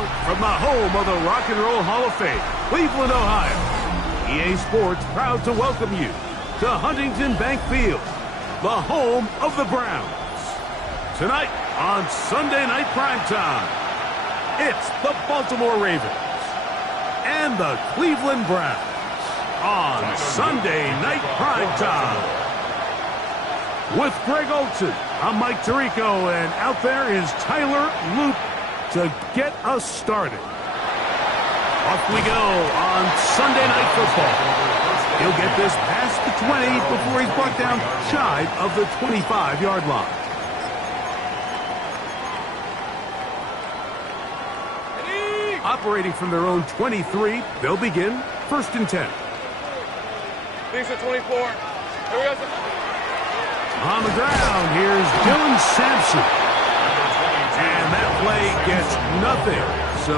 Now, from the home of the Rock and Roll Hall of Fame, Cleveland, Ohio, EA Sports proud to welcome you to Huntington Bank Field, the home of the Browns. Tonight on Sunday Night Primetime, it's the Baltimore Ravens and the Cleveland Browns on Sunday Night Primetime. With Greg Olson, I'm Mike Tirico, and out there is Tyler Loop to get us started. Off we go on Sunday Night Football. He'll get this past the 20 before he's brought down shy of the 25-yard line. Operating from their own 23, they'll begin 1st and 10. These are 24. Here we go. On the ground, here's Dylan Sampson. And that play gets nothing. So,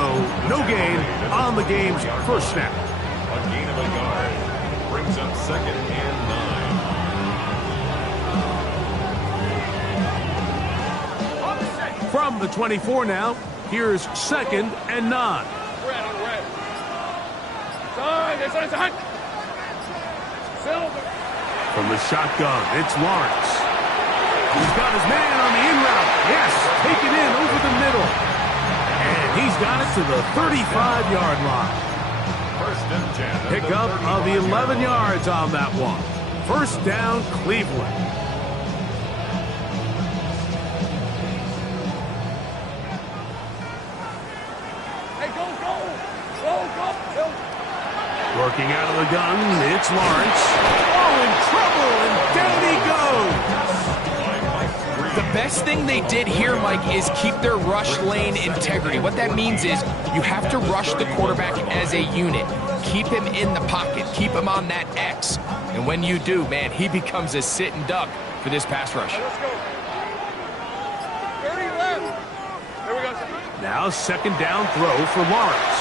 no gain on the game's first snap. A gain of a yard brings up 2nd and 9. From the 24 now, here's 2nd and 9. Red. Side. Silver. From the shotgun, it's Lawrence. He's got his man on the in route. Yes, take it in over the middle. And he's got it to the 35-yard line. 1st and 10. Pickup of 11 yards on that one. 1st down, Cleveland. Hey, go. Working out of the gun, it's Lawrence. Oh, in trouble, and down he goes. The best thing they did here, Mike, is keep their rush lane integrity. What that means is you have to rush the quarterback as a unit. Keep him in the pocket. Keep him on that X. And when you do, man, he becomes a sitting duck for this pass rush. Let's go. 30 left. Here we go. Now 2nd down throw for Lawrence.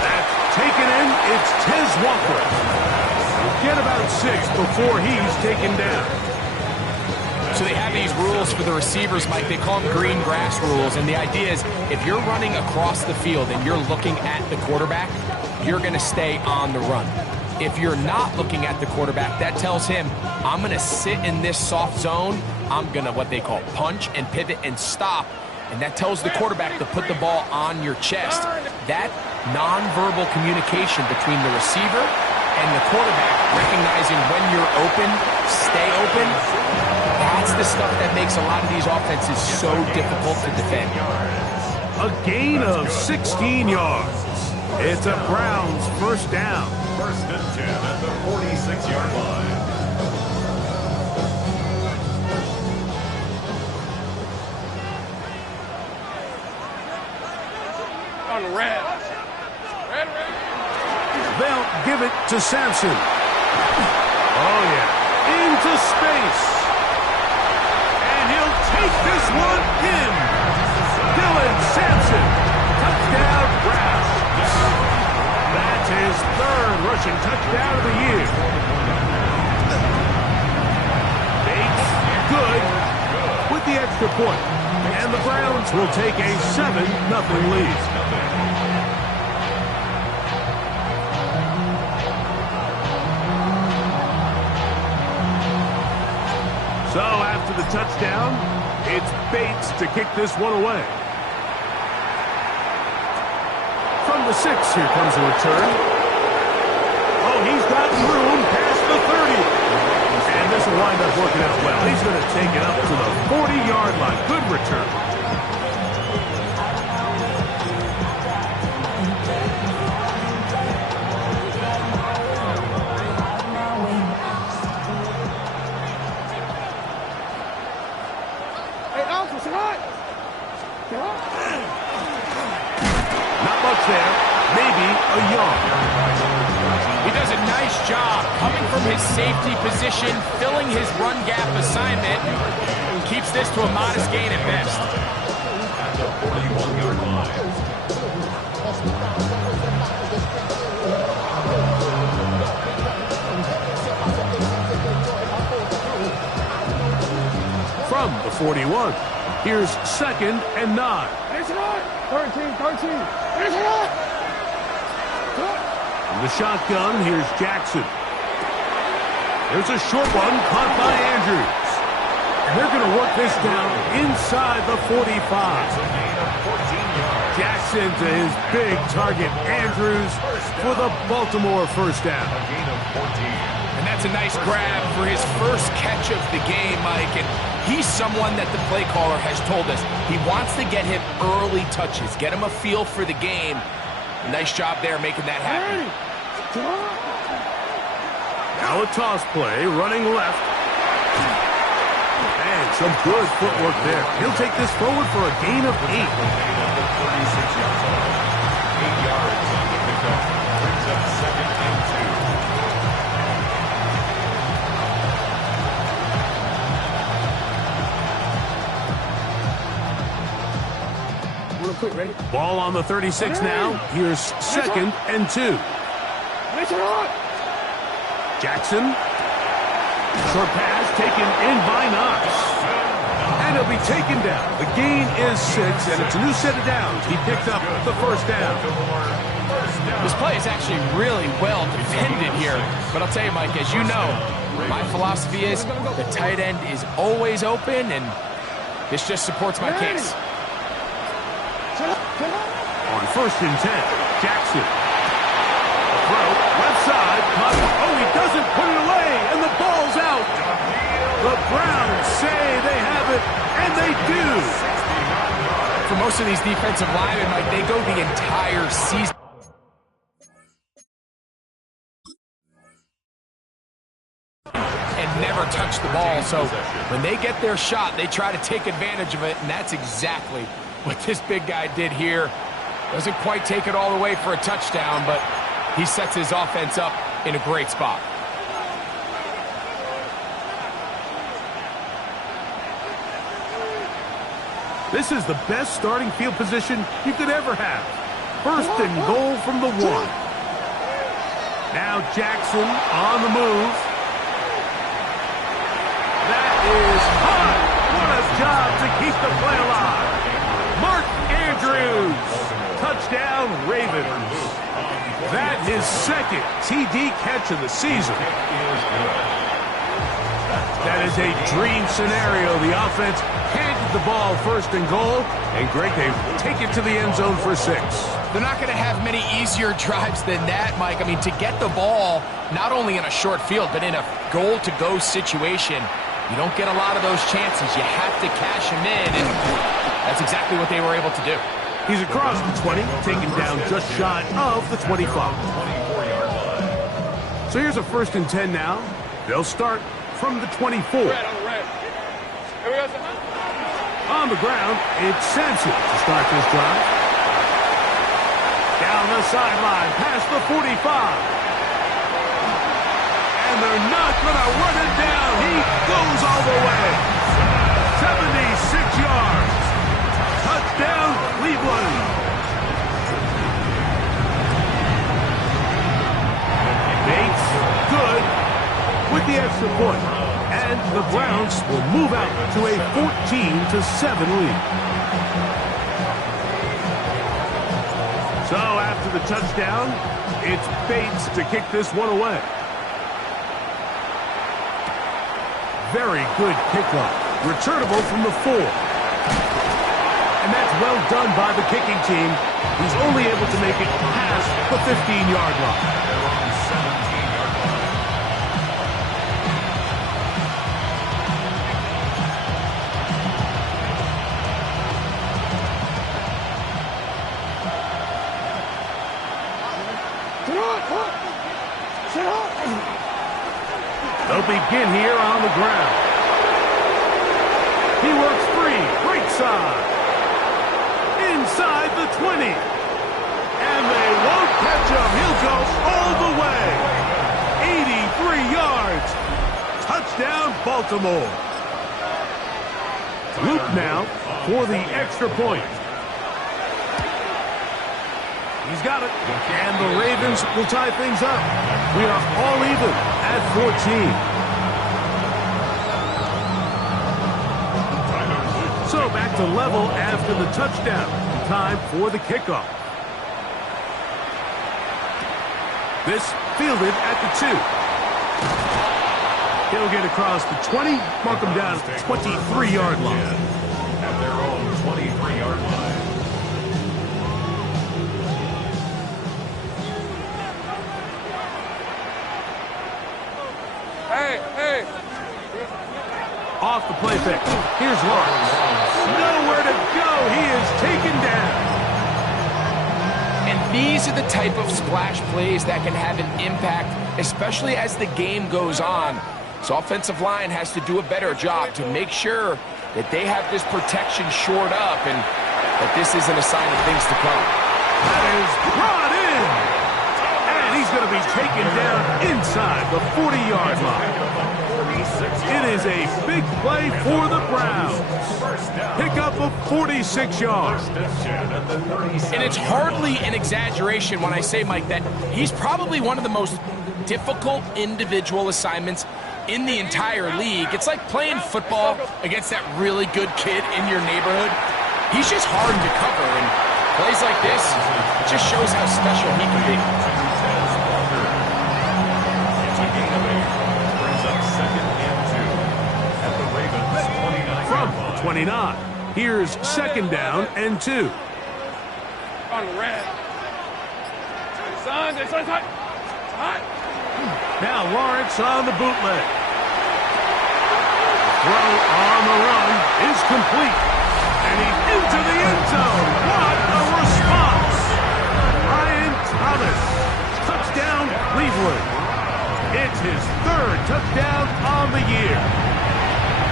That's taken in. It's Tez Walker. He'll get about 6 before he's taken down. So they have these rules for the receivers, Mike. They call them green grass rules. And the idea is if you're running across the field and you're looking at the quarterback, you're going to stay on the run. If you're not looking at the quarterback, that tells him, I'm going to sit in this soft zone. I'm going to what they call punch and pivot and stop. And that tells the quarterback to put the ball on your chest. That nonverbal communication between the receiver and the quarterback, recognizing when you're open, stay open, that's the stuff that makes a lot of these offenses so difficult to defend. A gain of 16 yards. It's a Browns 1st down. 1st and 10 at the 46-yard line. On red. They'll give it to Sampson. Oh, yeah. Into space. And he'll take this one in. Dylan Sampson. Touchdown, Browns. That's his 3rd rushing touchdown of the year. Bates, good with the extra point. And the Browns will take a 7-0 lead. So after the touchdown, it's Bates to kick this one away. From the 6, here comes a return. Oh, he's got room past the 30. And this will wind up working out well. He's going to take it up to the 40-yard line. Good return. Not much there. Maybe a yard. He does a nice job coming from his safety position, filling his run gap assignment, keeps this to a modest gain at best. At the 41-yard line. From the 41, here's 2nd and 9. It's right. 13. From the shotgun, here's Jackson. There's a short one caught by Andrews. And they're going to work this down inside the 45. Jackson to his big target, Andrews, for the Baltimore first down. And that's a nice grab for his first catch of the game, Mike. And he's someone that the play caller has told us he wants to get him early touches, get him a feel for the game. Nice job there making that happen. Now a toss play, running left. And some good footwork there. He'll take this forward for a gain of 8. 8 yards on the pickup. Brings up 2nd and 2. Ready? Ball on the 36 now. Here's 2nd and 2. Jackson. Short pass taken in by Knox. And he'll be taken down. The gain is 6, and it's a new set of downs. He picked up the first down. This play is actually really well defended here. But I'll tell you, Mike, as you know, my philosophy is the tight end is always open, and this just supports my case. On 1st and 10, Jackson. Throw, left side. Oh, he doesn't put it away, and the ball's out. The Browns say they have it, and they do. For most of these defensive linemen, Mike, they go the entire season and never touch the ball. So when they get their shot, they try to take advantage of it, and that's exactly what this big guy did here. Doesn't quite take it all the way for a touchdown, but he sets his offense up in a great spot. This is the best starting field position you could ever have. 1st and goal from the 1. Now Jackson on the move. That is hot. What a job to keep the play alive. Mark Andrews. Touchdown, Ravens. That is 2nd TD catch of the season. That is a dream scenario. The offense handed the ball 1st and goal, and Greg, they take it to the end zone for 6. They're not going to have many easier drives than that, Mike. I mean, to get the ball, not only in a short field, but in a goal-to-go situation, you don't get a lot of those chances. You have to cash them in, and that's exactly what they were able to do. He's across the 20, taken down just shy of the 25. 24-yard line. So here's a 1st and 10 now. They'll start from the 24. Red on the red. Here we go. On the ground, it's Sampson to start this drive. Down the sideline, past the 45. And they're not going to run it down. He goes all the way. 76 yards. Touchdown, Cleveland. Bates, good, with the extra point. And the Browns will move out to a 14-7 lead. So after the touchdown, it's Bates to kick this one away. Very good kickoff. Returnable from the 4. And that's well done by the kicking team. He's only able to make it past the 15-yard line. They'll begin here on the ground. He works free, right side. Inside the 20. And they won't catch him. He'll go all the way. 83 yards. Touchdown, Baltimore. Luke now for the extra point. He's got it. And the Ravens will tie things up. We are all even at 14. So back to level after the touchdown. Time for the kickoff. This fielded at the 2. He'll get across the 20, mark him down at the 23-yard line. At their own 23-yard line. Hey. Off the play fake. Here's Lawrence. Nowhere to go. He is taken down. And these are the type of splash plays that can have an impact, especially as the game goes on. So offensive line has to do a better job to make sure that they have this protection shored up and that this isn't a sign of things to come. That is brought in. And he's going to be taken down inside the 40-yard line. It is a big play for the Browns. Pick up of 46 yards. And it's hardly an exaggeration when I say, Mike, that he's probably one of the most difficult individual assignments in the entire league. It's like playing football against that really good kid in your neighborhood. He's just hard to cover, and plays like this just shows how special he can be. It's a gain of 8. Brings up 2nd and 2 at the Ravens 29. From the 29. Here's 2nd down and 2. On the red. It's hot. Now Lawrence on the bootleg. Throw on the run is complete. And he's into the end zone. What a response. Ryan Thomas. Touchdown, Cleveland. It's his 3rd touchdown on the year.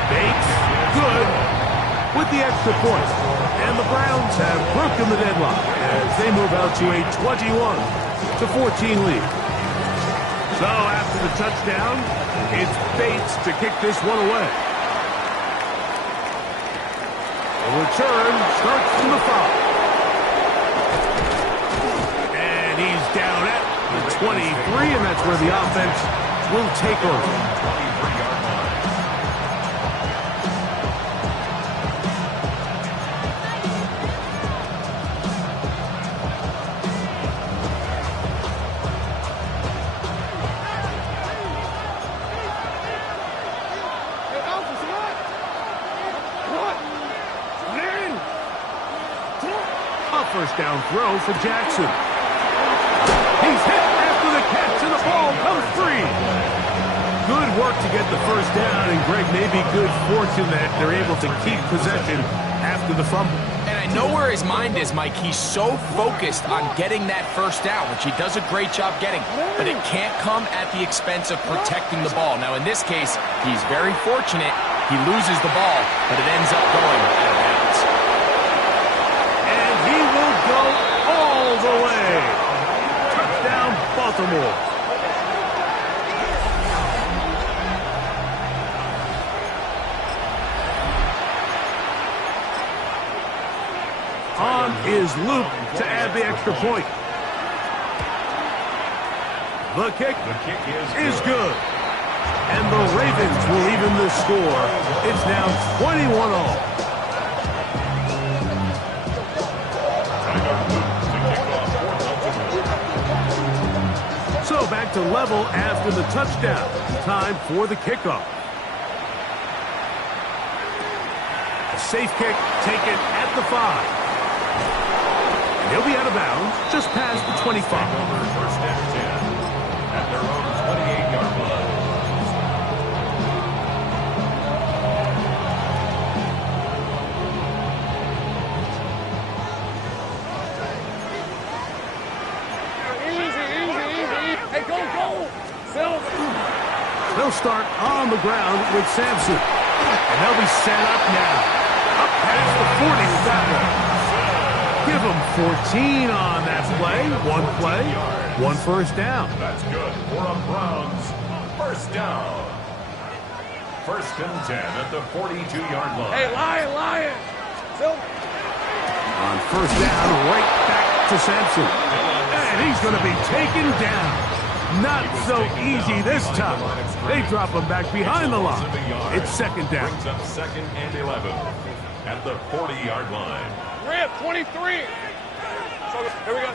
Bates, good, with the extra point. And the Browns have broken the deadlock as they move out to a 21-14 lead. So after the touchdown, it's Bates to kick this one away. The return starts from the 5. And he's down at the 23, and that's where the offense will take over. 23-yard line. First down throw for Jackson. He's hit after the catch, and the ball comes free. Good work to get the first down, and Greg, maybe good fortune that they're able to keep possession after the fumble. And I know where his mind is, Mike. He's so focused on getting that first down, which he does a great job getting, but it can't come at the expense of protecting the ball. Now, in this case, he's very fortunate. He loses the ball, but it ends up going out of bounds. He will go all the way. Touchdown, Baltimore. On is Luke to add the extra point. The kick is good. And the Ravens will even the score. It's now 21-all. So back to level after the touchdown. Time for the kickoff. A safe kick taken at the 5. And he'll be out of bounds just past the 25. First and 10 at their own 28-yard line. They'll start on the ground with Sampson. And they'll be set up now. Up past the 40 with that one. Give them 14 on that play. One play, one first down. That's good for a Browns first down. 1st and 10 at the 42-yard line. Hey, Lion. On first down, right back to Sampson. And he's going to be taken down. Not so easy this time. They drop him back behind the line. It's 2nd down. Brings up 2nd and 11 at the 40-yard line. Rip, 23. So, here we go.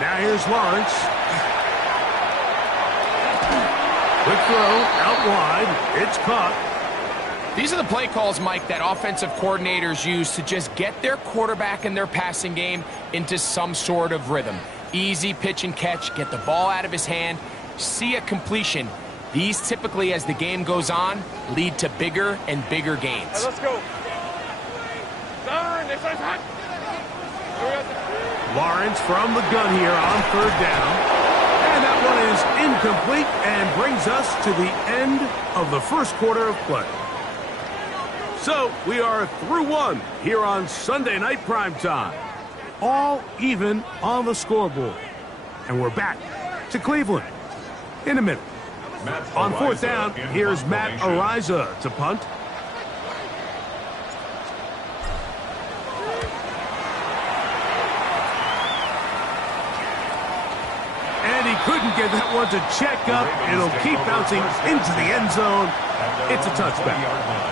Now here's Lawrence. Quick throw, out wide. It's caught. These are the play calls, Mike, that offensive coordinators use to just get their quarterback and their passing game into some sort of rhythm. Easy pitch and catch, get the ball out of his hand, see a completion. These typically, as the game goes on, lead to bigger and bigger gains. Right, let's go. Turn. This one's hot. Lawrence from the gun here on third down. And that one is incomplete and brings us to the end of the first quarter of play. So we are through one here on Sunday Night Primetime. All even on the scoreboard. And we're back to Cleveland in a minute. On fourth down, here's Matt Araiza to punt. And he couldn't get that one to check up. It'll keep bouncing into the end zone. It's a touchback.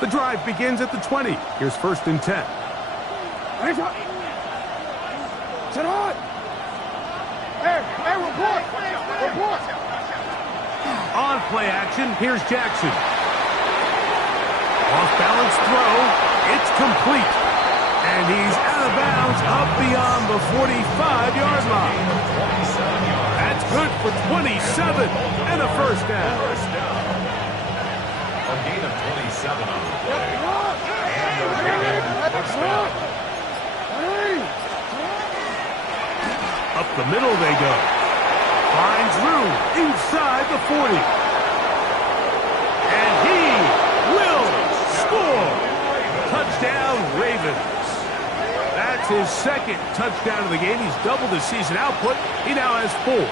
The drive begins at the 20. Here's first and 10. Sit on. Hey, report. Report. On play action, here's Jackson. Off balance throw. It's complete. And he's out of bounds up beyond the 45-yard line. That's good for 27 and a first down. A gain of 27 on the play. And a first down. Up the middle they go. Finds room inside the 40. And he will score. Touchdown, Ravens. That's his second touchdown of the game. He's doubled his season output. He now has 4.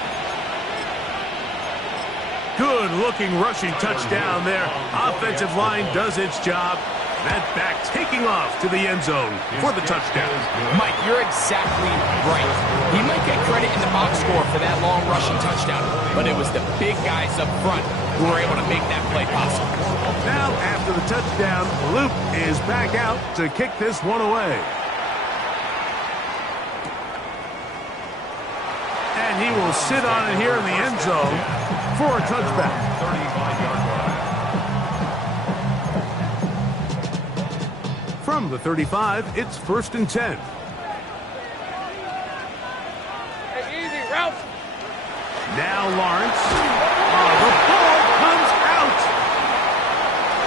Good-looking rushing touchdown there. Offensive line does its job. That back taking off to the end zone for the touchdown. Mike, you're exactly right. He might get credit in the box score for that long rushing touchdown, but it was the big guys up front who were able to make that play possible. Now, after the touchdown, Luke is back out to kick this one away. And he will sit on it here in the end zone for a touchback. 35-yard line. From the 35, it's first and 10. Hey, easy, Ralph. Now Lawrence. The ball comes out.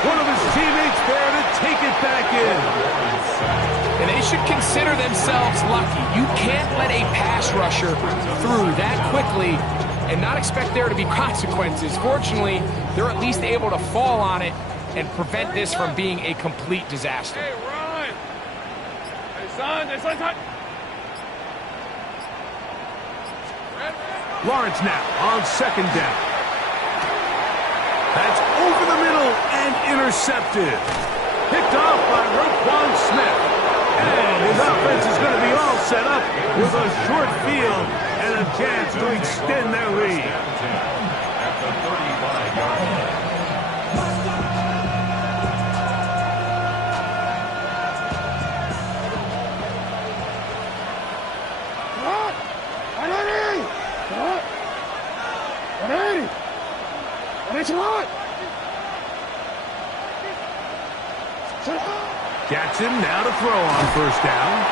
One of his teammates there to take it back in. And they should consider themselves lucky. You can't let a pass rusher through that quickly and not expect there to be consequences. Fortunately, they're at least able to fall on it and prevent this from being a complete disaster. Hey, run. Hey, son, this one's hot. Lawrence now on second down. That's over the middle and intercepted. Picked off by Roquan Smith. And his offense is going to be all set up with a short field and a chance to extend their lead. At the 35-yard line. Jackson now to throw on first down.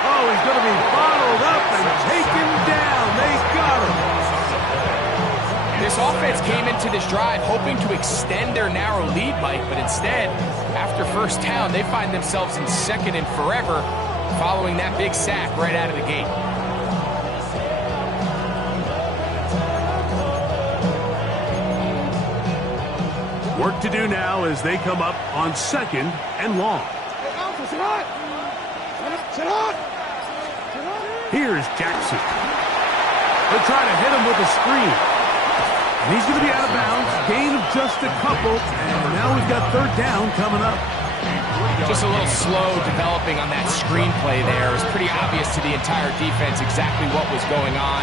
Oh, he's going to be bottled up and taken down. They got him. This offense came into this drive hoping to extend their narrow lead, Mike, but instead, after first down, they find themselves in second and forever following that big sack right out of the gate. Work to do now as they come up on second and long. Here's Jackson. They'll try to hit him with a screen. And he's going to be out of bounds. Gain of just a couple. And now we've got third down coming up. Just a little slow developing on that screenplay there. It was pretty obvious to the entire defense exactly what was going on.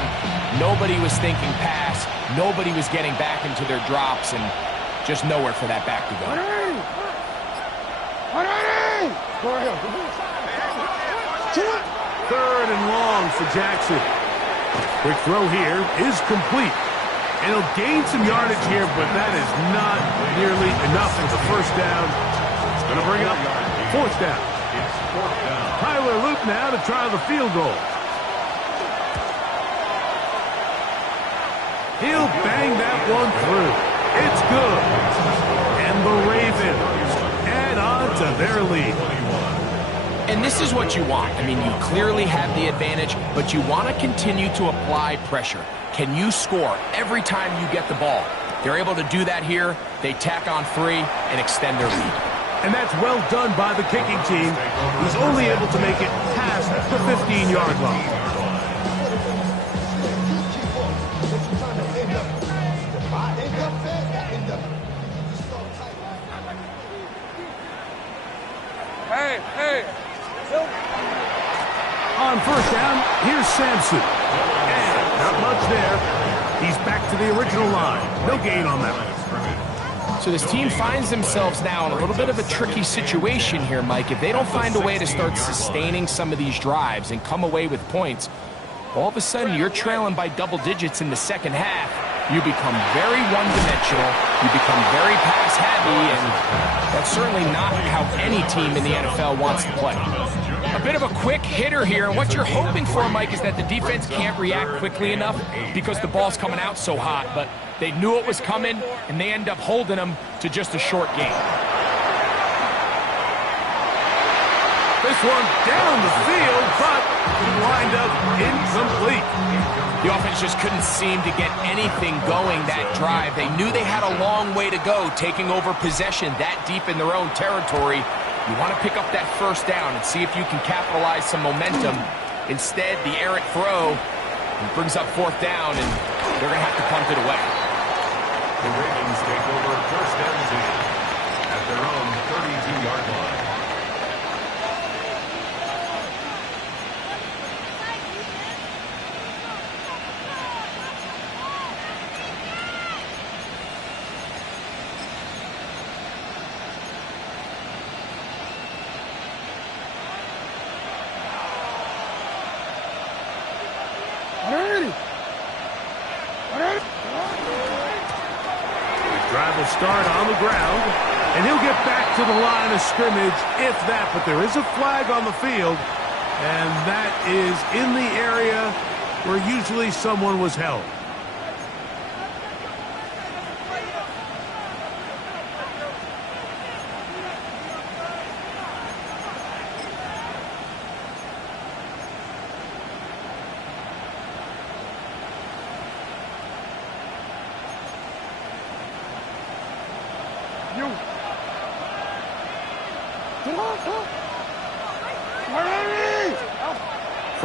Nobody was thinking pass. Nobody was getting back into their drops, and just nowhere for that back to go. Third and long for Jackson. Quick throw here is complete. And he'll gain some yardage here, but that is not nearly enough for the first down. It's going to bring up fourth down. It's fourth down. Tyler Luke now to try the field goal. He'll bang that one through. It's good. And the Ravens add on to their lead. And this is what you want. I mean, you clearly have the advantage, but you want to continue to apply pressure. Can you score every time you get the ball? They're able to do that here. They tack on 3 and extend their lead. And that's well done by the kicking team, who's only able to make it past the 15-yard line. Hey. On first down, here's Sampson. And not much there. He's back to the original line. No gain on that one. So this team finds themselves now in a little bit of a tricky situation here, Mike. If they don't find a way to start sustaining some of these drives and come away with points, all of a sudden you're trailing by double digits in the second half. You become very one-dimensional, you become very pass-heavy, and that's certainly not how any team in the NFL wants to play. A bit of a quick hitter here, and what you're hoping for, Mike, is that the defense can't react quickly enough because the ball's coming out so hot, but they knew it was coming, and they end up holding them to just a short gain. This one down the field, but lined up incomplete. The offense just couldn't seem to get anything going that drive. They knew they had a long way to go, taking over possession that deep in their own territory. You want to pick up that first down and see if you can capitalize some momentum. Instead, the errant throw brings up fourth down, and they're going to have to punt it away. The Ravens take over first and 10 at their own 32-yard line. Drive will start on the ground, and he'll get back to the line of scrimmage, if that. But there is a flag on the field, and that is in the area where usually someone was held.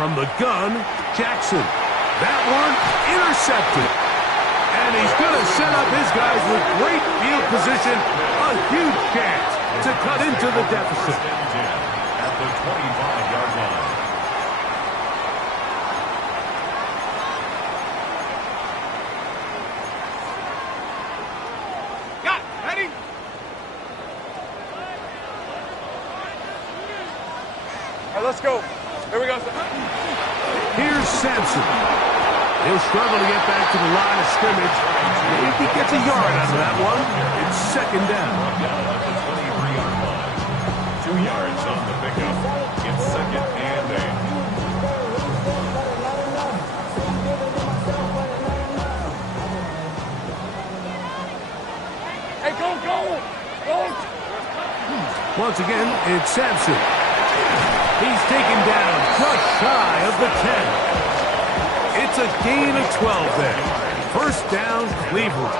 From the gun, Jackson. That one intercepted. And he's going to set up his guys with great field position. A huge chance to cut into the deficit. At the 25-yard line. Got ready? All right, let's go. Here we go. Here's Sampson. He'll struggle to get back to the line of scrimmage. If he gets a yard out of that one, it's second down. At the 23-yard line. 2 yards on the pickup. It's second and 8. Hey, go! Once again, it's Sampson. He's taken down just shy of the 10. It's a gain of 12 there. First down, Cleveland.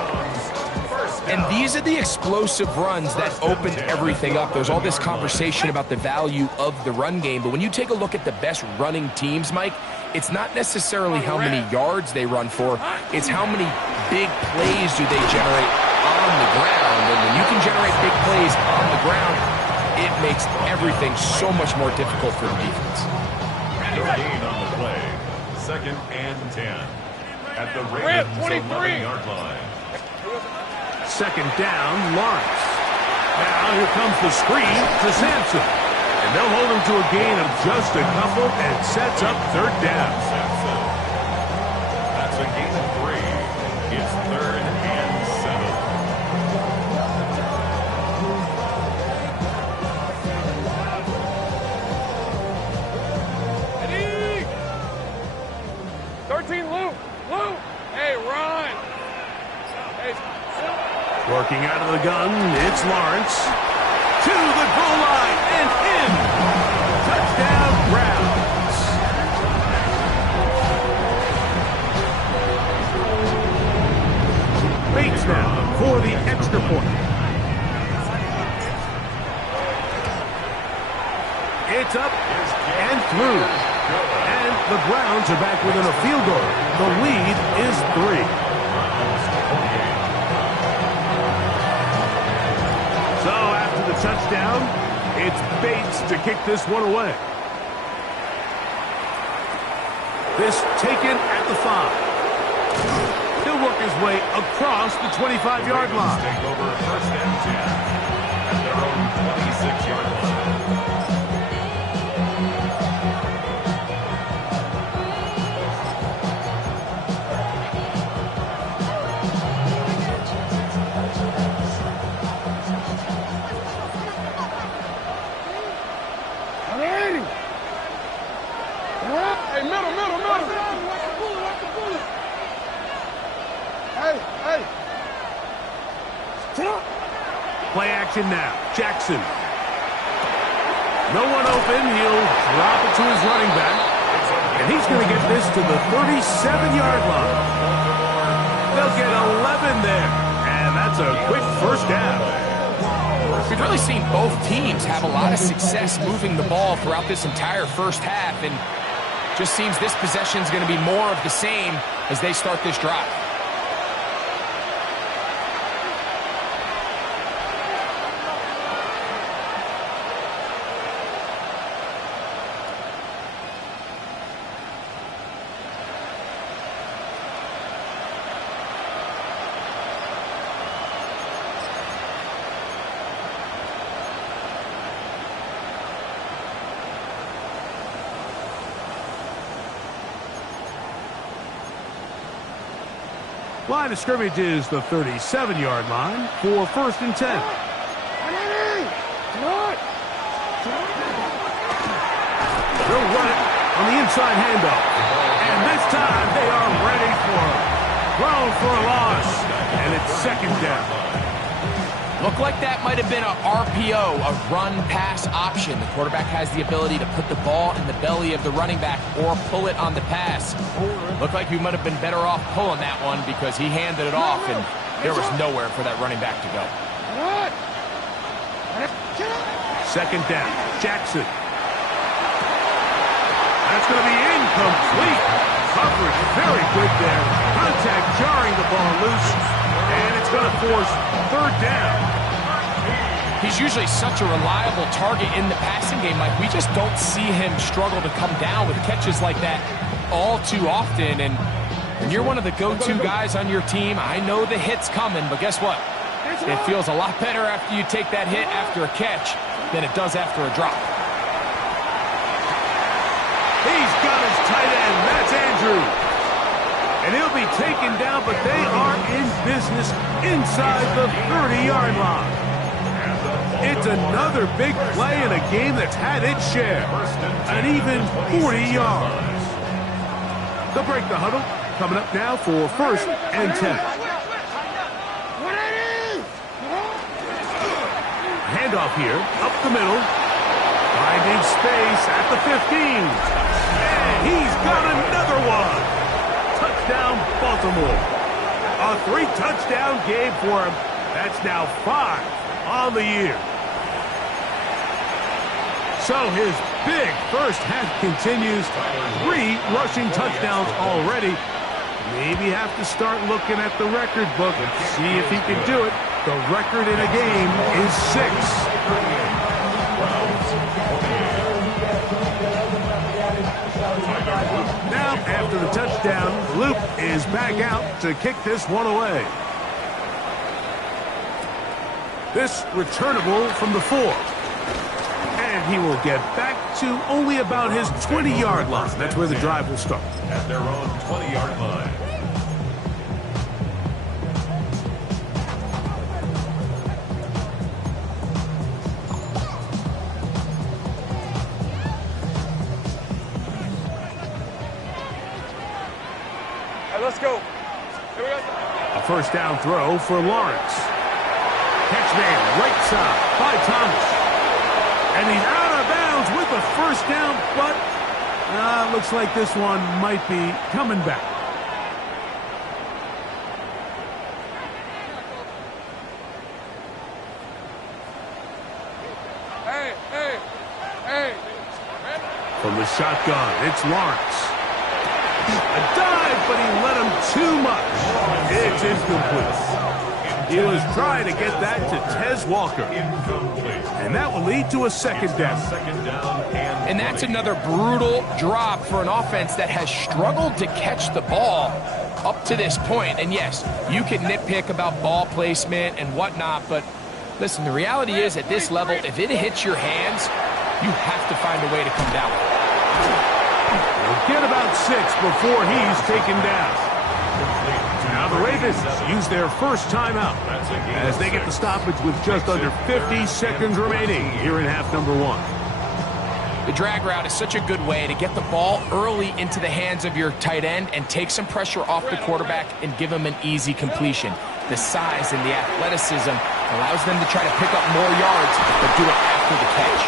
And these are the explosive runs that opened everything up. There's all this conversation about the value of the run game, but when you take a look at the best running teams, Mike, it's not necessarily how many yards they run for, it's how many big plays do they generate on the ground. And when you can generate big plays on the ground, it makes everything so much more difficult for the defense. No gain on the play. 2nd and 10. At the Ravens 11-yard line. 2nd down, Lawrence. Now here comes the screen to Sampson. And they'll hold him to a gain of just a couple and sets up 3rd down. That's a gain of 3. It's 3rd and 7. Eddie! 13, Luke. Luke! Hey, run! Hey, Working out of the gun, it's Lawrence. To the goal line and in. Touchdown, Browns. Bates now for the extra point. It's up and through. And the Browns are back within a field goal. The lead is 3. So after the touchdown, it's Bates to kick this one away. This taken at the 5. He'll work his way across the 25-yard line. Take over 1st and 10 at their own 26-yard line. hey, middle. Hey. Play action now. Jackson. No one open. He'll drop it to his running back. And he's going to get this to the 37-yard line. They'll get 11 there. And that's a quick 1st down. We've really seen both teams have a lot of success moving the ball throughout this entire 1st half, and just seems this possession is going to be more of the same as they start this drive. Line of scrimmage is the 37-yard line for 1st and 10. They'll run it on the inside handoff. And this time they are ready for it. Thrown for a loss. And it's 2nd down. Looked like that might have been a RPO, a run-pass option. The quarterback has the ability to put the ball in the belly of the running back or pull it on the pass. Looked like he might have been better off pulling that one because he handed it off, and there was nowhere for that running back to go. 2nd down. Jackson. That's going to be incomplete. Coverage very good there. Contact jarring the ball loose. And it's going to force 3rd down. He's usually such a reliable target in the passing game. Like, we just don't see him struggle to come down with catches like that all too often. And when you're one of the go-to guys on your team, I know the hit's coming, but guess what? It feels a lot better after you take that hit after a catch than it does after a drop. He's got his tight end. That's Andrews. And he'll be taken down, but they are in business inside the 30-yard line. It's another big play in a game that's had its share. An even 40 yards. They'll break the huddle. Coming up now for 1st and 10. Handoff here, up the middle. Finding space at the 15. And he's got another one. Touchdown, Baltimore. A 3-touchdown game for him. That's now 5 on the year. So his big 1st half continues. 3 rushing touchdowns already. Maybe have to start looking at the record book and see if he can do it. The record in a game is 6. Browns 28. Now, after the touchdown, Luke is back out to kick this one away. This returnable from the 4. And he will get back to only about his 20-yard line. That's where the drive will start. At their own 20-yard line. Let's go. Here we go. A first down throw for Lawrence. Catch man, right side by Thomas. And he's out of bounds with the first down, but looks like this one might be coming back. Hey. From the shotgun, it's Lawrence. A dive, but he let him too much. It's incomplete. He was trying to get that to Tez Walker. And that will lead to a second down. And that's another brutal drop for an offense that has struggled to catch the ball up to this point. And yes, you can nitpick about ball placement and whatnot, but listen, the reality is at this level, if it hits your hands, you have to find a way to come down with it. He'll get about 6 before he's taken down. Now the Ravens use their first timeout as they get the stoppage with just under 50 seconds remaining here in half number 1. The drag route is such a good way to get the ball early into the hands of your tight end and take some pressure off the quarterback and give him an easy completion. The size and the athleticism allows them to try to pick up more yards, but do it after the catch.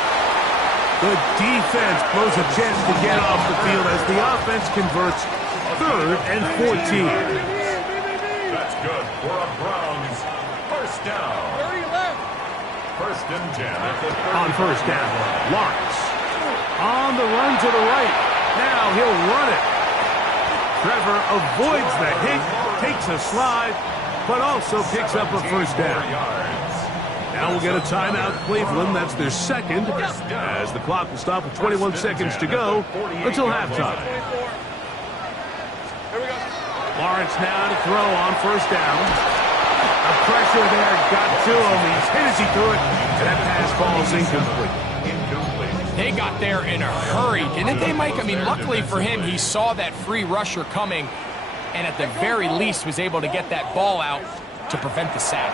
The defense blows a chance to get off the field as the offense converts 3rd and 14. That's good for a Browns first down. 30 left. First and 10 at the 30. On first down, Lawrence. On the run to the right. Now he'll run it. Trevor avoids the hit, takes a slide, but also picks up a first down. Now we'll get a timeout, Cleveland. That's their second, as the clock will stop with 21 seconds to go until halftime. Here we go. Lawrence now to throw on first down. A pressure there got to him. He's hit as he threw it, and that pass falls incomplete. They got there in a hurry, didn't they, Mike? I mean, luckily for him, he saw that free rusher coming, and at the very least was able to get that ball out to prevent the sack.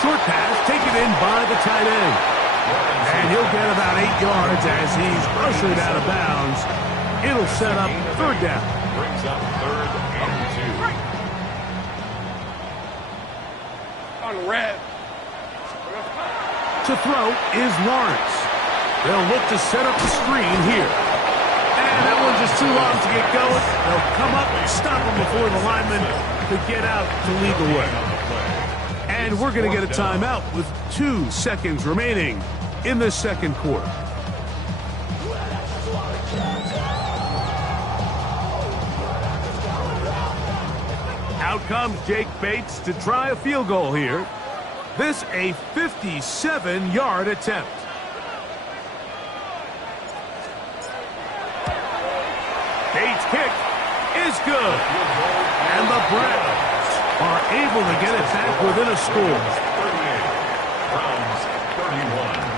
Short pass taken in by the tight end. And he'll get about 8 yards as he's ushered out of bounds. It'll set up third down. Brings up 3rd and 2. On red. To throw is Lawrence. They'll look to set up the screen here. And that one's just too long to get going. They'll come up and stop him before the lineman could get out to lead the way. And we're going to get a timeout with 2 seconds remaining in the second quarter. Out comes Jake Bates to try a field goal here. This a 57-yard attempt. Bates' kick is good. And the Browns are able to get it back within a score. 38. Browns 31.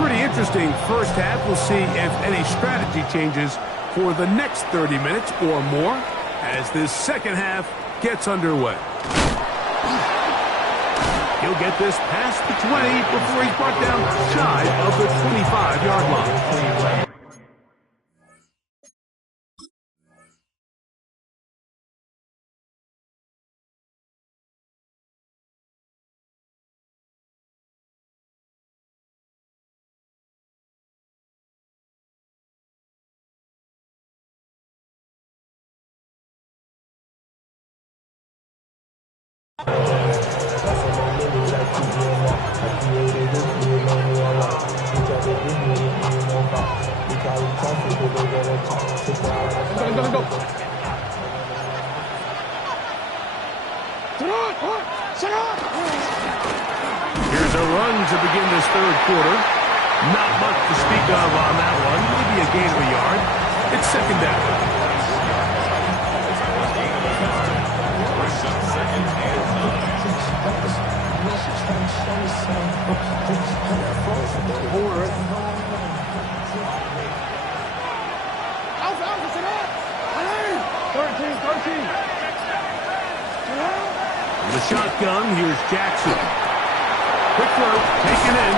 Pretty interesting first half. We'll see if any strategy changes for the next 30 minutes or more as this second half gets underway. He'll get this past the 20 before he's brought down shy of the 25-yard line. turnover. Not much to speak of on that one. Maybe a gain of a yard. It's second down. The shotgun, here's Jackson. Quick throw, taken in,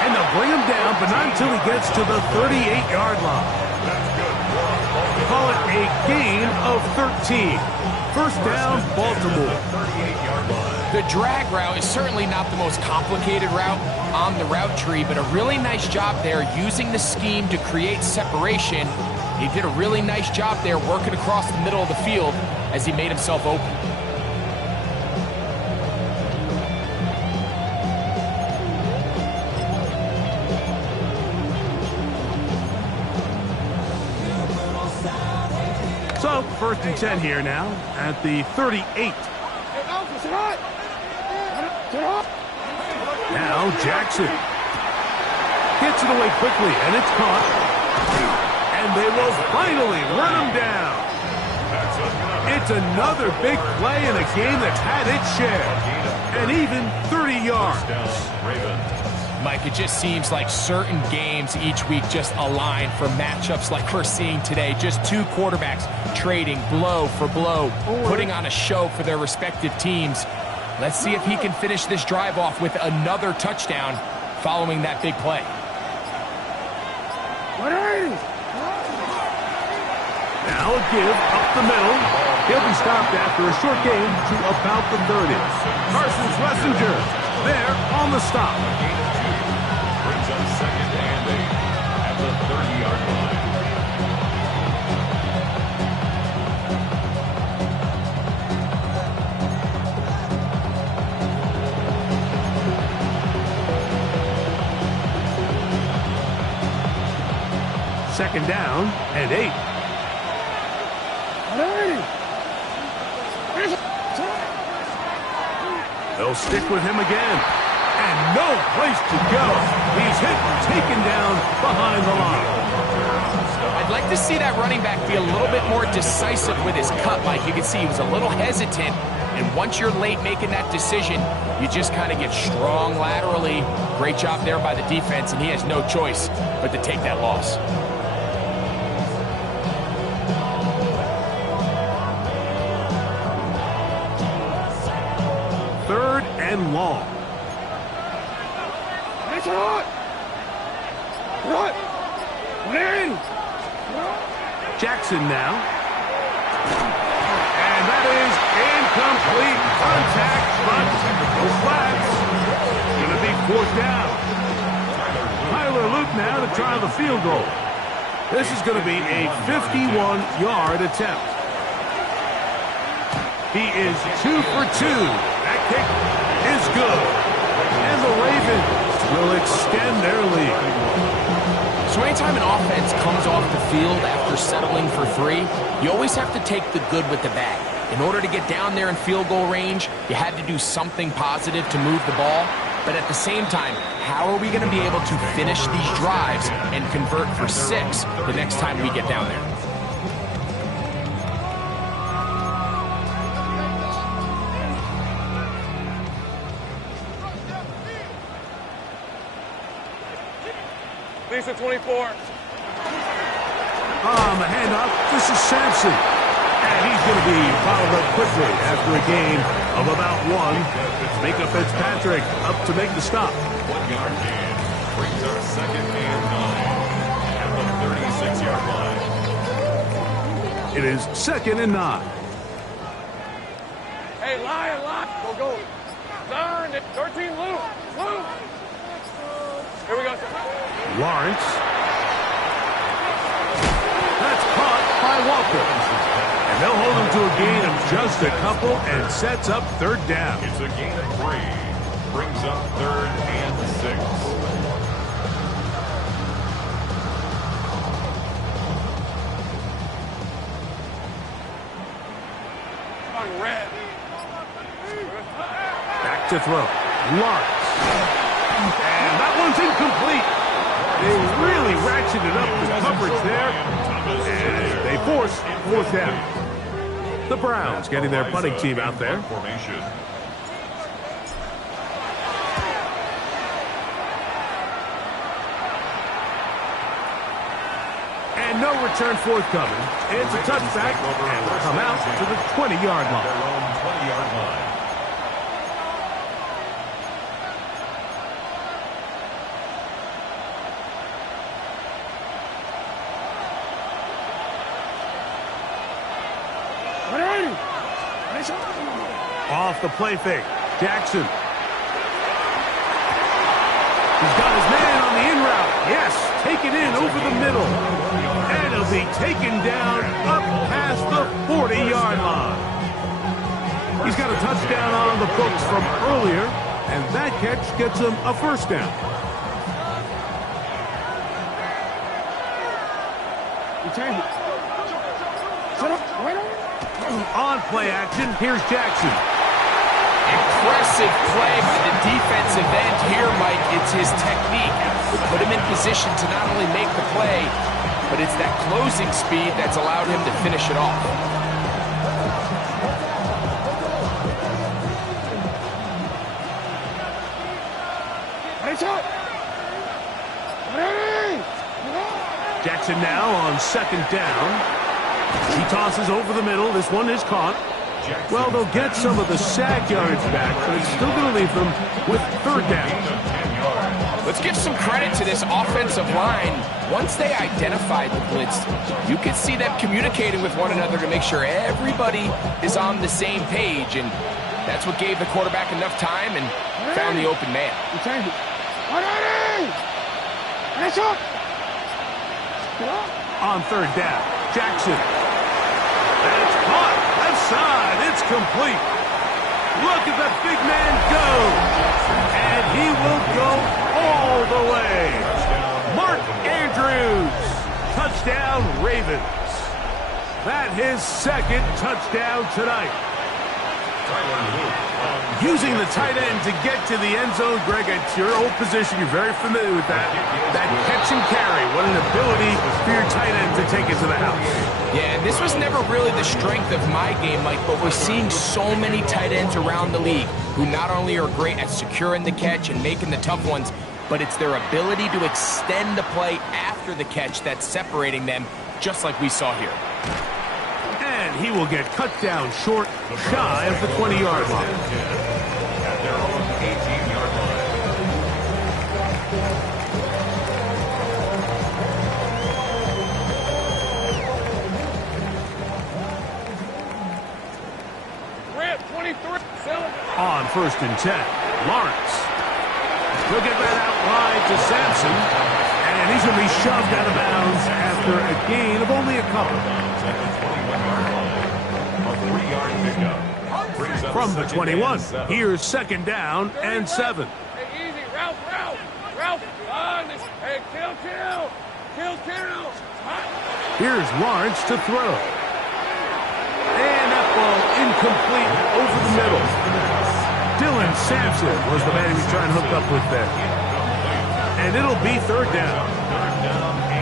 and they'll bring him down, but not until he gets to the 38-yard line. Call it a gain of 13. First down, Baltimore. The drag route is certainly not the most complicated route on the route tree, but a really nice job there using the scheme to create separation. He did a really nice job there working across the middle of the field as he made himself open. So, first and 10 here now at the 38. Now Jackson gets it away quickly, and it's caught. And they will finally run him down. It's another big play in a game that's had its share. And even 30 yards. Mike, it just seems like certain games each week just align for matchups like we're seeing today. Just two quarterbacks trading blow for blow, putting on a show for their respective teams. Let's see if he can finish this drive off with another touchdown following that big play. Now a give up the middle. He'll be stopped after a short gain to about the 30. Carson Schlesinger there on the stop. Brings up second and 8 at the 30-yard line. Second down and 8. They'll stick with him again. And no place to go. He's hit and taken down behind the line. I'd like to see that running back be a little bit more decisive with his cut, Mike. You can see he was a little hesitant. And once you're late making that decision, you just kind of get strong laterally. Great job there by the defense, and he has no choice but to take that loss. Third and long. Jackson now. And that is incomplete contact, but no flags. Going to be fourth down. Tyler Luke now to try the field goal. This is going to be a 51-yard attempt. He is 2 for 2. That kick is good. And the Ravens will extend their lead. So anytime an offense comes off the field after settling for 3, you always have to take the good with the bad. In order to get down there in field goal range, you had to do something positive to move the ball. But at the same time, how are we going to be able to finish these drives and convert for 6 the next time we get down there? Lisa 24. On the handoff, this is Sampson. And he's going to be followed up quickly after a gain of about 1. Micah Fitzpatrick up to make the stop. 1-yard gain brings up second and 9 at the 36-yard line. It is second and 9. Hey, Lion. Go. 13, Luke. Here we go. Lawrence. That's caught by Walker. And they'll hold him to a gain of just a couple and sets up third down. It's a gain of 3. Brings up third and 6. On red. Back to throw. Lawrence. And that one's incomplete. ratcheted up the coverage there, and they force fourth down. The Browns getting their punting team out there. And no return forthcoming. It's a touchback, and will come out to the 20-yard line. Their own 20-yard line. Off the play fake. Jackson. He's got his man on the in route. Yes, take it in over the middle. And he'll be taken down up past the 40-yard line. He's got a touchdown on the books from earlier, and that catch gets him a first down. On play action, here's Jackson. Impressive play by the defensive end here, Mike. It's his technique. It put him in position to not only make the play, but it's that closing speed that's allowed him to finish it off. Jackson now on second down. He tosses over the middle. This one is caught. Well, they'll get some of the sack yards back, but it's still going to leave them with third down. Let's give some credit to this offensive line. Once they identified the blitz, you could see them communicating with one another to make sure everybody is on the same page, and that's what gave the quarterback enough time and found the open man. On third down, Jackson. And it's caught. Left side. It's complete. Look at the big man go. And he will go all the way. Mark Andrews. Touchdown, Ravens. That his second touchdown tonight. Using the tight end to get to the end zone, Greg, it's your old position. You're very familiar with that. That catch and carry. What an ability for your tight end to take it to the house. Yeah, and this was never really the strength of my game, Mike, but we're seeing so many tight ends around the league who not only are great at securing the catch and making the tough ones, but it's their ability to extend the play after the catch that's separating them, just like we saw here. And he will get cut down short, shy of the 20-yard line. At their own 18-yard line. Red 23. On first and 10, Lawrence. He'll get that out wide to Sampson. And he's going to be shoved out of bounds after a gain of only a couple. From the 21, here's second down and 7. Hey, easy. Ralph. Hey, kill. Here's Lawrence to throw. And that ball incomplete over the middle. Dylan Sampson was the man he was trying to hook up with there. And it'll be third down.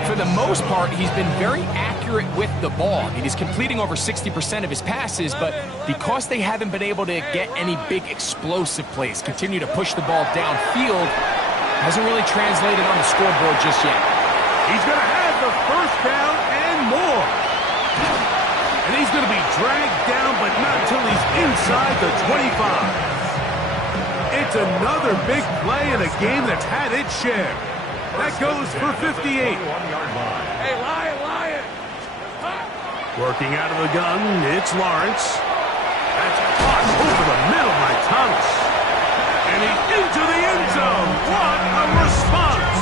For the most part, he's been very accurate with the ball. I mean, he's completing over 60% of his passes, but because they haven't been able to get any big explosive plays, continue to push the ball downfield, hasn't really translated on the scoreboard just yet. He's going to have the first down and more. And he's going to be dragged down, but not until he's inside the 25. It's another big play in a game that's had its share. That goes for 58. Hey, Lion. Working out of the gun, it's Lawrence. That's caught over the middle by Thomas. And he's into the end zone. What a response.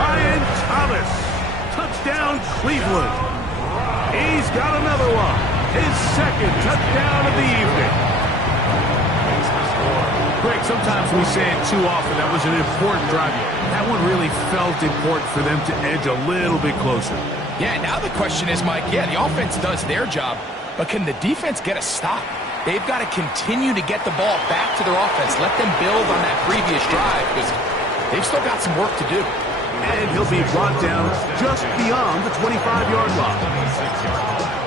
Brian Thomas. Touchdown, Cleveland. He's got another one. His second touchdown of the evening. Greg, sometimes we say it too often. That was an important drive. That one really felt important for them to edge a little bit closer. Yeah, now the question is, Mike, the offense does their job, but can the defense get a stop? They've got to continue to get the ball back to their offense. Let them build on that previous drive because they've still got some work to do. And he'll be brought down just beyond the 25-yard line. 26-yard line.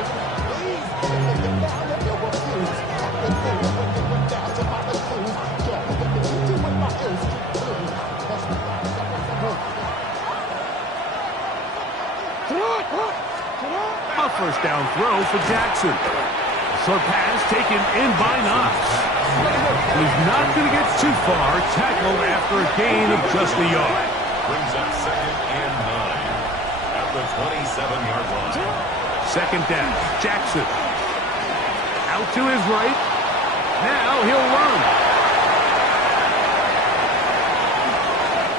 A first down throw for Jackson. Short pass taken in by Knox. He's not going to get too far, tackled after a gain of just a yard. Brings up 2nd and 9 at the 27-yard line. Second down, Jackson. Out to his right. Now he'll run.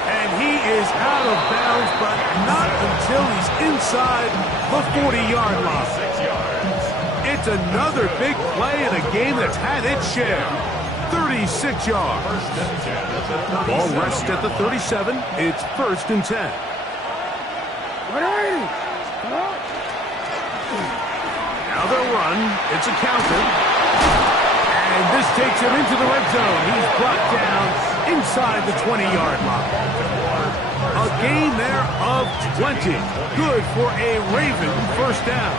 And he is out of bounds, but not until he's inside the 40-yard line. 6 yards. It's another big play in a game that's had its share. 36 yards. First and 10 at the Ball rests at the 37. It's 1st and 10. Now they'll run. It's a counter. And this takes him into the red zone. He's brought down inside the 20-yard line. A gain there of 20. Good for a Raven first down.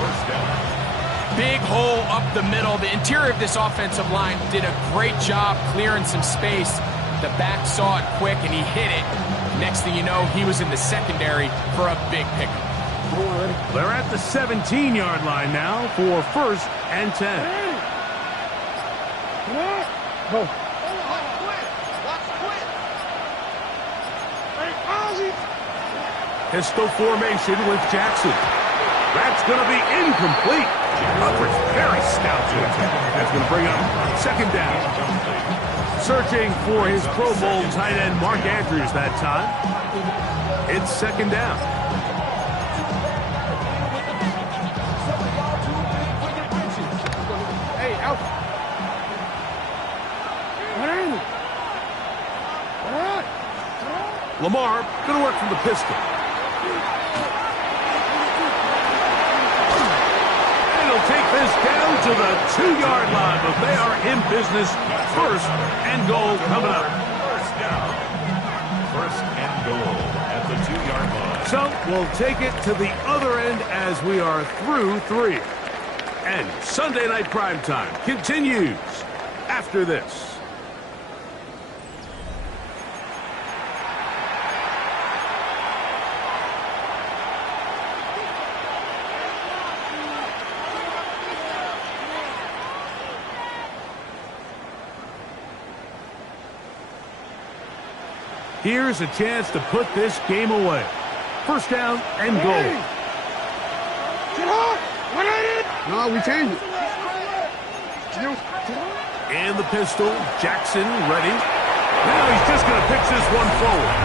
Big hole up the middle. The interior of this offensive line did a great job clearing some space. The back saw it quick, and he hit it. Next thing you know, he was in the secondary for a big pickup. They're at the 17-yard line now for 1st and 10. Pistol formation with Jackson. That's going to be incomplete. Upper's very stout. That's going to bring up 2nd down. Searching for his Pro Bowl tight end Mark Andrews that time. It's 2nd down. Hey, out. Lamar going to work from the pistol. And he'll take this down to the 2-yard line, but they are in business. 1st and goal coming up. First down. 1st and goal at the 2-yard line. So we'll take it to the other end as we are through 3. And Sunday Night Primetime continues after this. Here's a chance to put this game away. First down and goal. No, we changed it. And the pistol, Jackson ready. Now he's just going to pitch this one forward.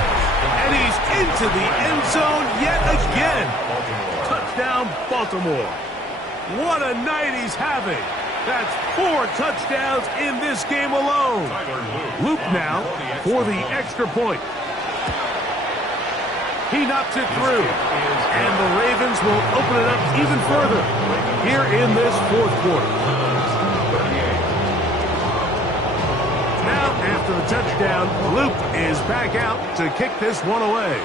And he's into the end zone yet again. Touchdown, Baltimore. What a night he's having. That's 4 touchdowns in this game alone. Luke now for the extra point. He knocks it through. And the Ravens will open it up even further here in this 4th quarter. Now, after the touchdown, Luke is back out to kick this one away.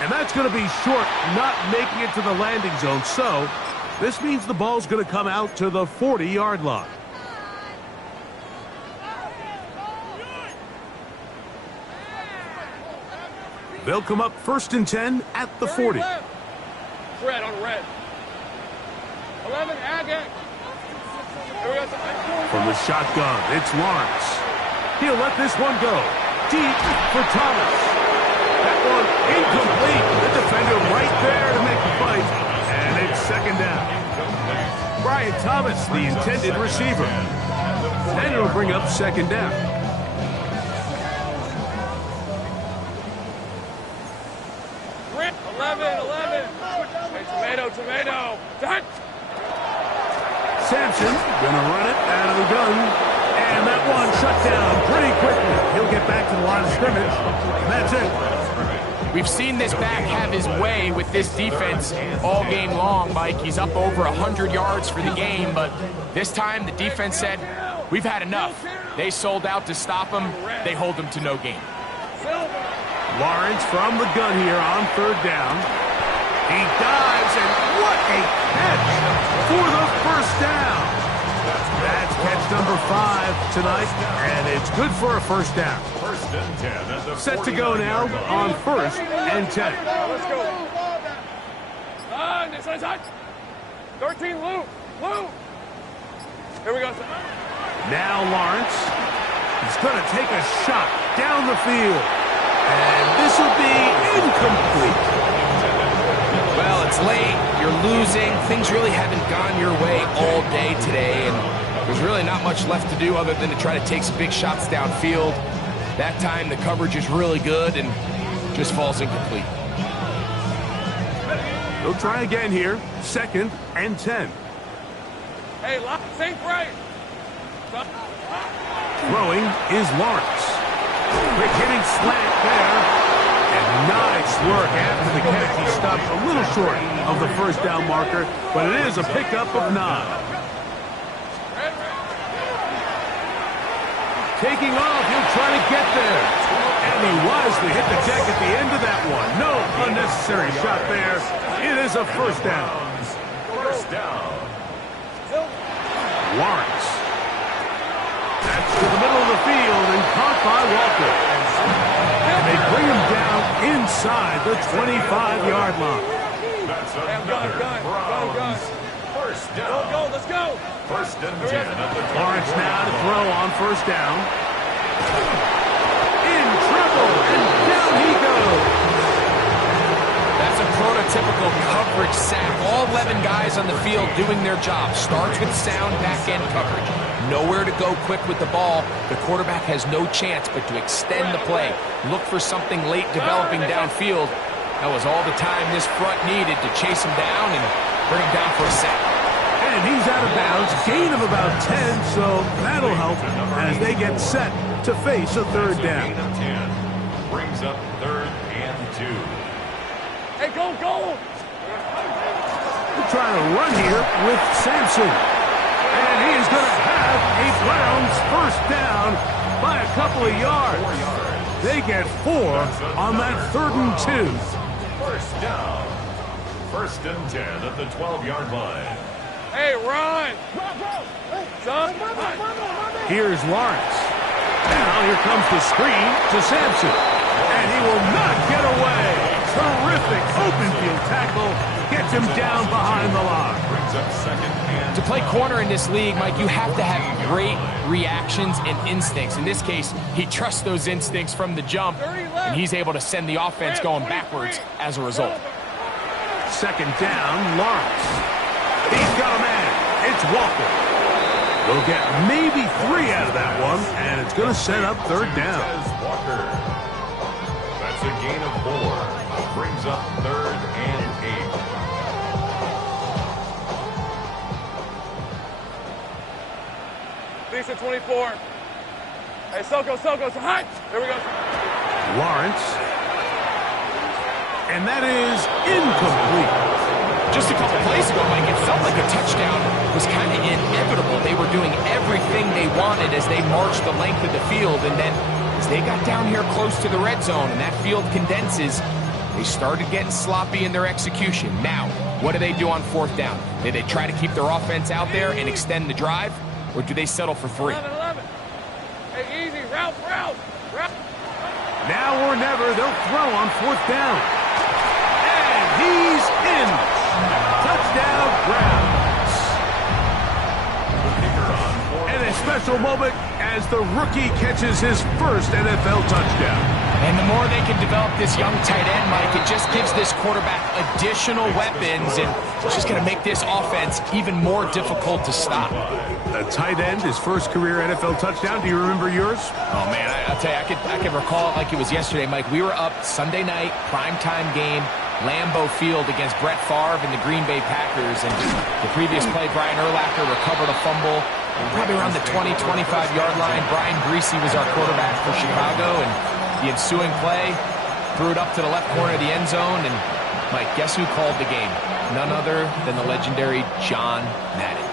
And that's going to be short, not making it to the landing zone. So this means the ball's going to come out to the 40-yard line. They'll come up 1st and 10 at the 40. Red on red. 11, Agate. From the shotgun, it's Lawrence. He'll let this one go. Deep for Thomas. That one incomplete. The defender right there to make the fight. And it's 2nd down. Brian Thomas, the intended receiver. And it'll bring up 2nd down. Rip, 11. Hey, tomato. Done. Sampson gonna run it out of the gun. And that one shut down pretty quickly. He'll get back to the line of scrimmage. That's it. We've seen this back have his way with this defense all game long, Mike. He's up over 100 yards for the game, but this time the defense said, we've had enough. They sold out to stop him. They hold him to no gain. Lawrence from the gun here on third down. He dives, and what a catch for the first down. That's catch number 5 tonight, and it's good for a first down. First and 10 at the Set to go now on first and 10. Let's go. Inside. 13, Lou. Here we go. Now Lawrence. He's going to take a shot down the field. And this will be incomplete. Well, it's late. You're losing. Things really haven't gone your way all day today, and there's really not much left to do other than to try to take some big shots downfield. That time, the coverage is really good and just falls incomplete. They'll try again here. Second and 10. Hey, think right. Throwing is Lawrence. Quick hitting slant there. And nice work after the catch. He stopped a little short of the first down marker, but it is a pickup of 9. Taking off, he'll try to get there. And he wisely hit the deck at the end of that one. No unnecessary shot there. It is a first down. First down. Lawrence. That's to the middle of the field and caught by Walker. And they bring him down inside the 25-yard line. That's another Browns. First down. Go, let's go. First and 10 at the Lawrence now to throw on first down. In trouble, and down he goes. That's a prototypical coverage sack. All 11 guys on the field doing their job. Starts with sound back-end coverage. Nowhere to go quick with the ball. The quarterback has no chance but to extend the play. Look for something late developing downfield. That was all the time this front needed to chase him down and bring him down for a sack. And he's out of bounds. Gain of about 10, so that'll help as they get set to face a third down. 10 brings up third and 2. Hey, go. We're trying to run here with Sampson. And he is going to have a Browns first down by a couple of yards. They get 4 on that third and 2. First down. First and 10 at the 12-yard line. Hey, run. Son. Here's Lawrence. Now here comes the screen to Sampson. And he will not get away. Terrific open field tackle. Gets him down behind the line. Brings up second and To play corner in this league, Mike, you have to have great reactions and instincts. In this case, he trusts those instincts from the jump, and he's able to send the offense going backwards as a result. Second down, Lawrence. He's got a man. It's Walker. They'll get maybe 3 out of that one, and it's going to set up third down. Walker. That's a gain of 4. Brings up third and 8. Lisa 24. Hey, Soko, high. There we go. Lawrence. And that is incomplete. Just a couple plays ago, Mike, it felt like a touchdown was kind of inevitable. They were doing everything they wanted as they marched the length of the field, and then as they got down here close to the red zone and that field condenses, they started getting sloppy in their execution. Now, what do they do on fourth down? Do they try to keep their offense out there and extend the drive, or do they settle for 3? 11. Hey, easy. Route. Now or never, they'll throw on fourth down. And he's in. Touchdown, Browns. And a special moment as the rookie catches his first NFL touchdown. And the more they can develop this young tight end, Mike, it just gives this quarterback additional weapons, and it's just going to make this offense even more difficult to stop. A tight end, his first career NFL touchdown. Do you remember yours? Oh, man, I'll tell you, I can recall it like it was yesterday, Mike. We were up Sunday night, primetime game, Lambeau Field against Brett Favre and the Green Bay Packers. And the previous play, Brian Urlacher recovered a fumble probably around the 20, 25-yard line. Brian Greasy was our quarterback for Chicago, and the ensuing play threw it up to the left corner of the end zone. And, Mike, guess who called the game? None other than the legendary John Madden.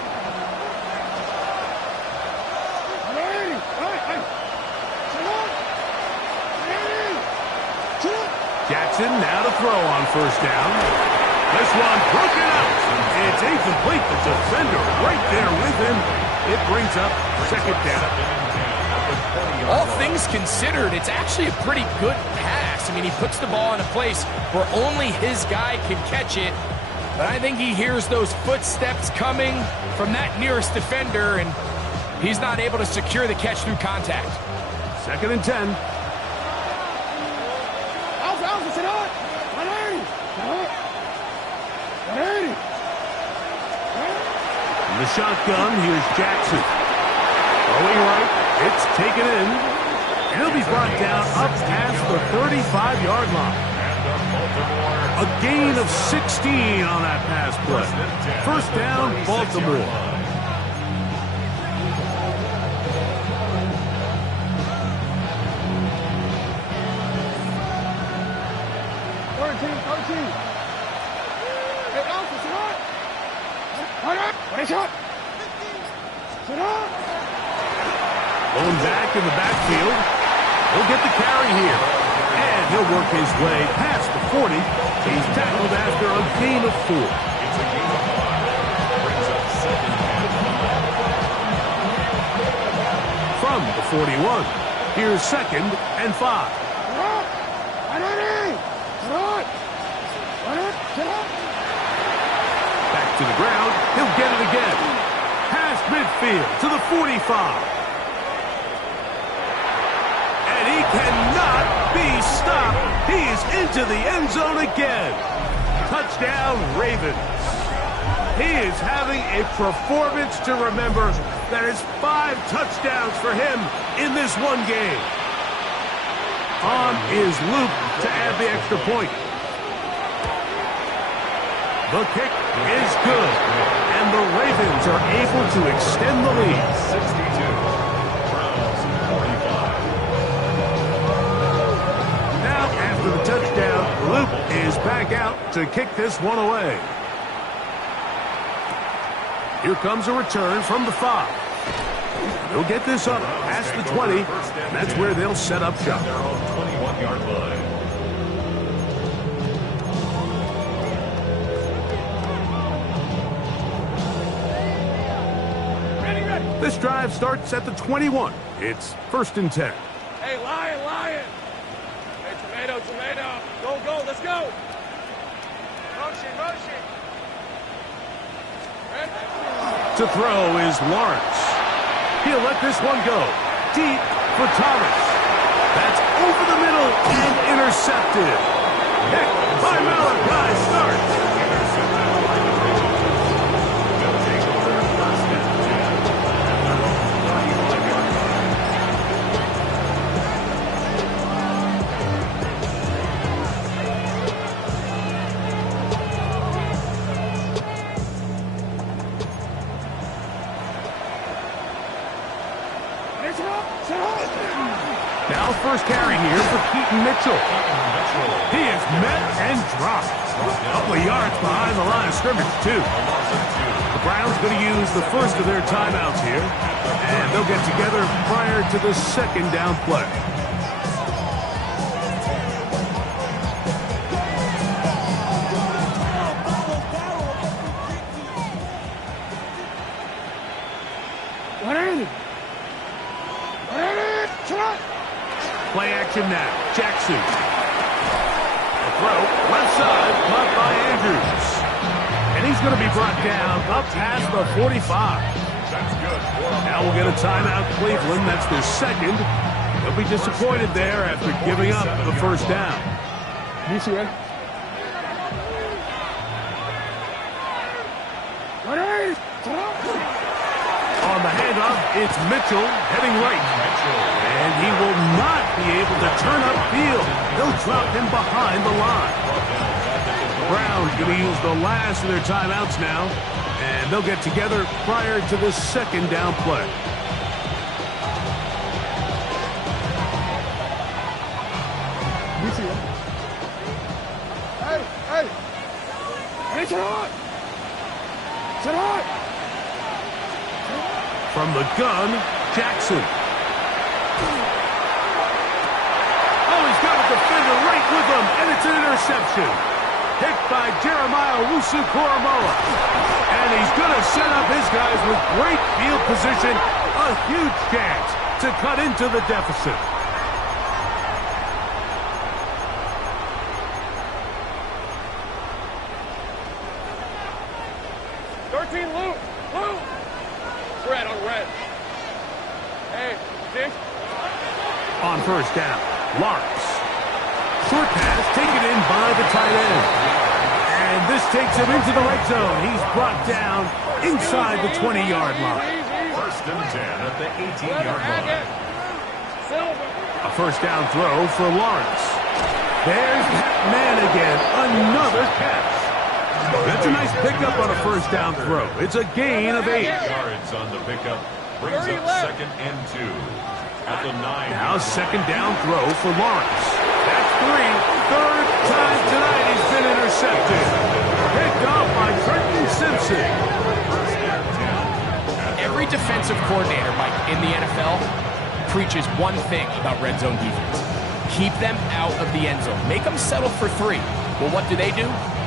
Chill out. Jackson now to throw on first down. This one broken out. It's incomplete. The defender right there with him. It brings up second down. All things considered, it's actually a pretty good pass. I mean, he puts the ball in a place where only his guy can catch it. But I think he hears those footsteps coming from that nearest defender, and he's not able to secure the catch through contact. Second and 10. In the shotgun, here's Jackson. Throwing right, it's taken in. And he'll be brought down up past the 35-yard line. A gain of 16 on that pass play. First down, Baltimore. Going back in the backfield. He'll get the carry here. And he'll work his way past the 40. He's tackled after a gain of 4. From the 41, here's second and 5. Back to the ground. He'll get it again. Past midfield to the 45. And he cannot be stopped. He is into the end zone again. Touchdown, Ravens. He is having a performance to remember. That is 5 touchdowns for him in this one game. On is Luke to add the extra point. The kick is good, and the Ravens are able to extend the lead. 62. Browns 45. Now, after the touchdown, Luke is back out to kick this one away. Here comes a return from the 5. They'll get this up past the 20, and that's where they'll set up shop. Their own 21-yard line. This drive starts at the 21. It's first and 10. Hey, Lion, Lion. Hey, Tomato, Tomato. Go, go, let's go. Motion, motion. To throw is Lawrence. He'll let this one go. Deep for Thomas. That's over the middle and intercepted. Heck by Malachi starts. Now first carry here for Keaton Mitchell. He is met and dropped. A couple of yards behind the line of scrimmage, too. The Browns going to use the first of their timeouts here, and they'll get together prior to the second down play. Play action now. Jackson. A throw. Left side. Caught by Andrews. And he's going to be brought down up past the 45. That's good. Now we'll get a timeout, Cleveland. That's their second. They'll be disappointed there after giving up the first down. On the handoff, it's Mitchell heading right. And he will not be able to turn upfield. They'll drop him behind the line. The Browns going to use the last of their timeouts now, and they'll get together prior to the second down play. From the gun, Jackson. Oh, he's He's got a defender right with him, and it's an interception. Picked by Jeremiah Owusu-Koramoah. And he's going to set up his guys with great field position. A huge chance to cut into the deficit. Red on red. Hey, Dick. On first down, Lawrence. Short pass taken in by the tight end. And this takes him into the red zone. He's brought down inside the 20-yard line. First and 10 at the 18-yard line. A first down throw for Lawrence. There's that man again. Another catch. That's a nice pickup on a first down throw. It's a gain of 8. Yards on the pickup. Brings up second and 2 at the 9. Now second down throw for Lawrence. That's 3. Third time tonight he's been intercepted. Picked up by Trenton Simpson. Every defensive coordinator, Mike, in the NFL preaches one thing about red zone defense. Keep them out of the end zone. Make them settle for 3. Well, what do?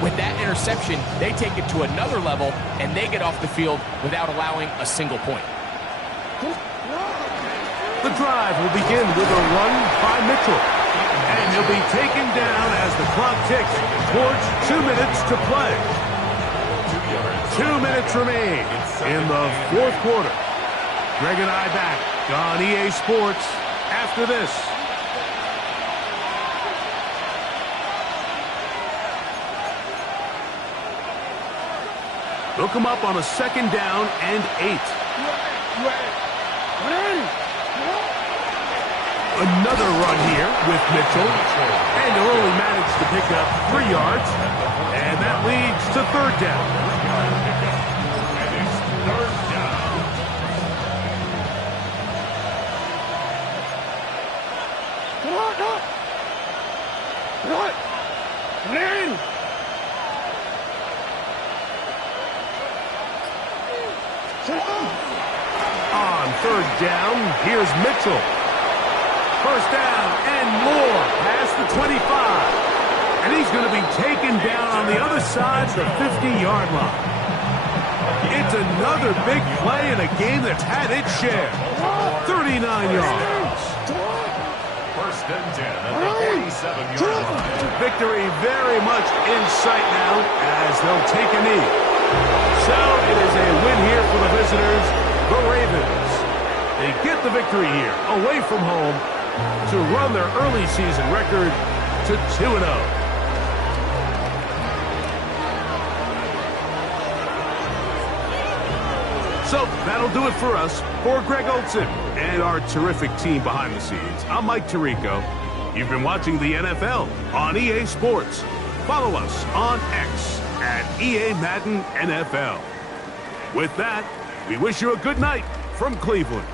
With that interception, they take it to another level, and they get off the field without allowing a single point. The drive will begin with a run by Mitchell. And he'll be taken down as the clock ticks towards 2 minutes to play. 2 minutes remain in the fourth quarter. Greg and I back on EA Sports after this. Look him up on a second down and 8. Another run here with Mitchell. And he'll only manage to pick up 3 yards. And that leads to third down. And it's third down. On third down, here's Mitchell. First down and more past the 25. And he's going to be taken down on the other side of the 50-yard line. It's another big play in a game that's had its share. 39 yards. First and 10 at the 47-yard line. Victory very much in sight now as they'll take a knee. So it is a win here for the visitors, the Ravens. They get the victory here, away from home, to run their early season record to 2-0. So that'll do it for us. For Greg Olson and our terrific team behind the scenes, I'm Mike Tirico. You've been watching the NFL on EA Sports. Follow us on X at EA Madden NFL. With that, we wish you a good night from Cleveland.